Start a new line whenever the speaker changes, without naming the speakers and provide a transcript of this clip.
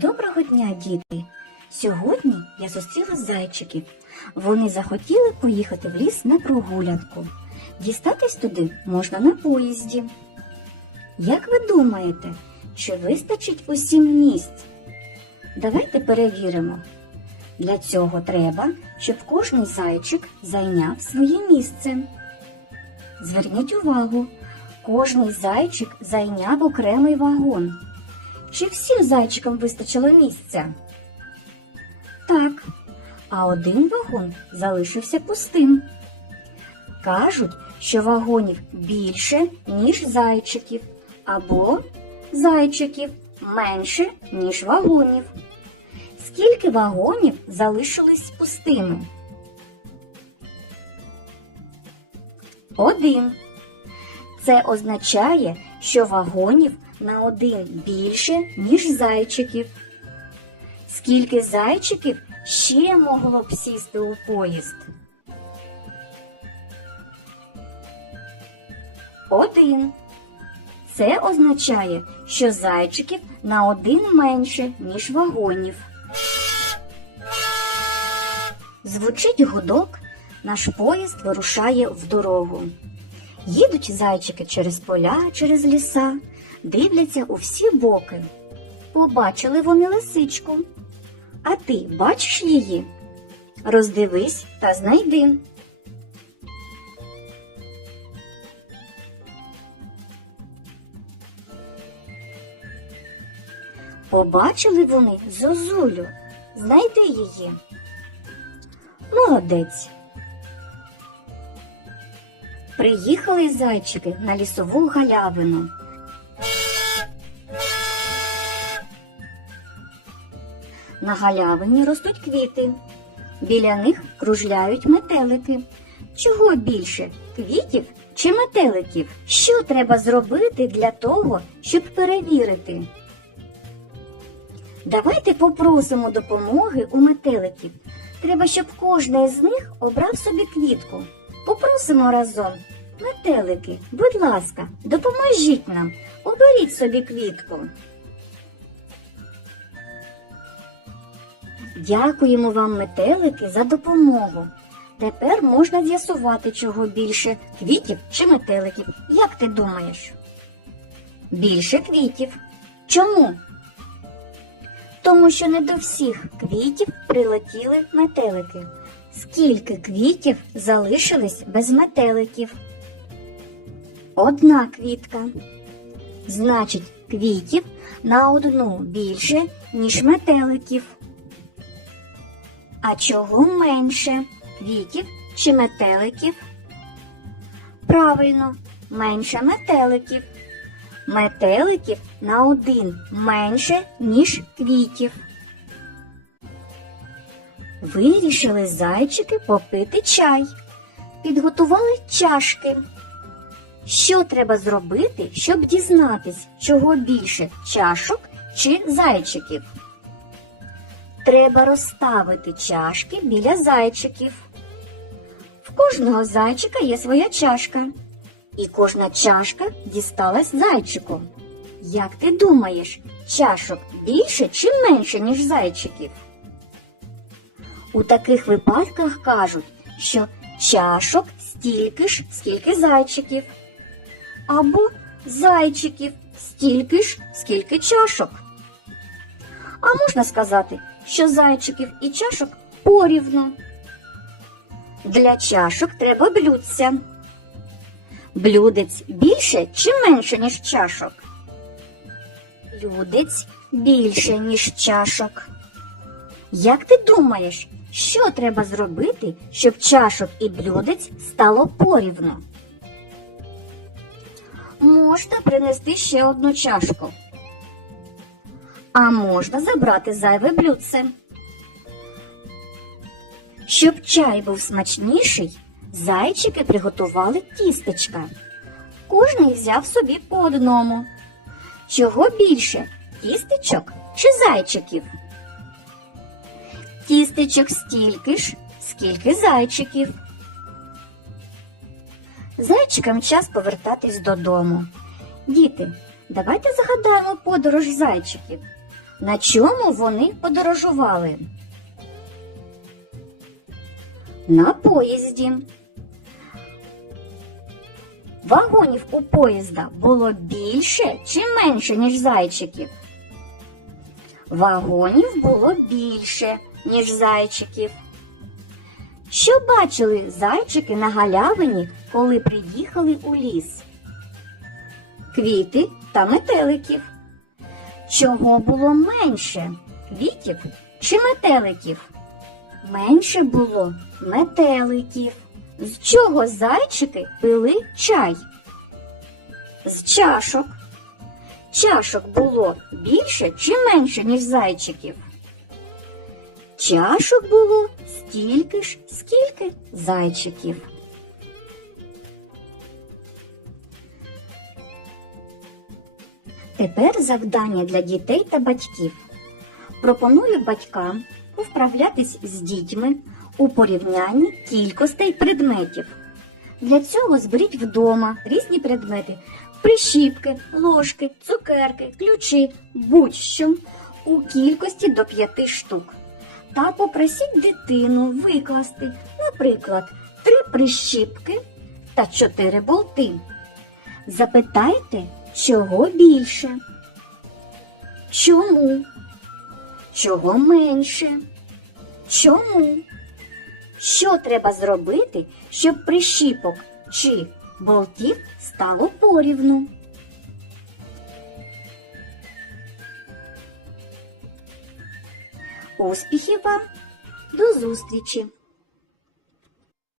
Доброго дня, діти! Сьогодні я зустріла зайчиків. Вони захотіли поїхати в ліс на прогулянку. Дістатись туди можна на поїзді. Як ви думаєте, чи вистачить усім місць? Давайте перевіримо. Для цього треба, щоб кожний зайчик зайняв своє місце. Зверніть увагу, кожний зайчик зайняв окремий вагон. Чи всім зайчикам вистачило місця? Так, а один вагон залишився пустим. Кажуть, що вагонів більше, ніж зайчиків, або зайчиків менше, ніж вагонів. Скільки вагонів залишились пустими? Один. Це означає, що вагонів на один більше, ніж зайчиків. Скільки зайчиків ще могло б сісти у поїзд? Один. Це означає, що зайчиків на один менше, ніж вагонів. Звучить гудок, наш поїзд вирушає в дорогу. Їдуть зайчики через поля, через ліса, дивляться у всі боки. Побачили вони лисичку. А ти бачиш її? Роздивись та знайди. Побачили вони зозулю. Знайди її. Молодець. Приїхали зайчики на лісову галявину. На галявині ростуть квіти. Біля них кружляють метелики. Чого більше квітів чи метеликів? Що треба зробити для того, щоб перевірити? Давайте попросимо допомоги у метеликів. Треба, щоб кожен з них обрав собі квітку. Попросимо разом. Метелики, будь ласка, допоможіть нам. Оберіть собі квітку. Дякуємо вам, метелики, за допомогу. Тепер можна з'ясувати, чого більше квітів чи метеликів. Як ти думаєш? Більше квітів. Чому? Тому що не до всіх квітів прилетіли метелики. Скільки квітів залишились без метеликів? Одна квітка. Значить, квітів на одну більше, ніж метеликів. А чого менше? Квітів чи метеликів? Правильно, менше метеликів. Метеликів на один менше, ніж квітів. Вирішили зайчики попити чай. Підготували чашки. Що треба зробити, щоб дізнатись, чого більше чашок чи зайчиків? Треба розставити чашки біля зайчиків. В кожного зайчика є своя чашка, і кожна чашка дісталась зайчику. Як ти думаєш, чашок більше чи менше, ніж зайчиків? У таких випадках кажуть, що чашок стільки ж, скільки зайчиків, або зайчиків стільки ж, скільки чашок. А можна сказати, що зайчиків і чашок порівну. Для чашок треба блюдця. Блюдець більше чи менше, ніж чашок? Блюдець більше, ніж чашок. Як ти думаєш, що треба зробити, щоб чашок і блюдець стало порівну? Можна принести ще одну чашку. А можна забрати зайве блюдце. Щоб чай був смачніший, зайчики приготували тістечка. Кожний взяв собі по одному. Чого більше тістечок чи зайчиків? Тістечок стільки ж, скільки зайчиків. Зайчикам час повертатись додому. Діти, давайте загадаємо подорож зайчиків. На чому вони подорожували? На поїзді. Вагонів у поїзда було більше чи менше, ніж зайчиків? Вагонів було більше, ніж зайчиків. Що бачили зайчики на галявині, коли приїхали у ліс? Квіти та метеликів. Чого було менше? Квітів чи метеликів? Менше було метеликів. З чого зайчики пили чай? З чашок. Чашок було більше чи менше, ніж зайчиків? Чашок було стільки ж, скільки зайчиків. Тепер завдання для дітей та батьків. Пропоную батькам вправлятись з дітьми у порівнянні кількостей предметів. Для цього зберіть вдома різні предмети: прищіпки, ложки, цукерки, ключі, будь-що у кількості до п'яти штук. Та попросіть дитину викласти, наприклад, три прищіпки та чотири болти. Запитайте, чого більше? Чому? Чого менше? Чому? Що треба зробити, щоб прищіпок чи болтів стало порівну? Успіхів вам! До зустрічі!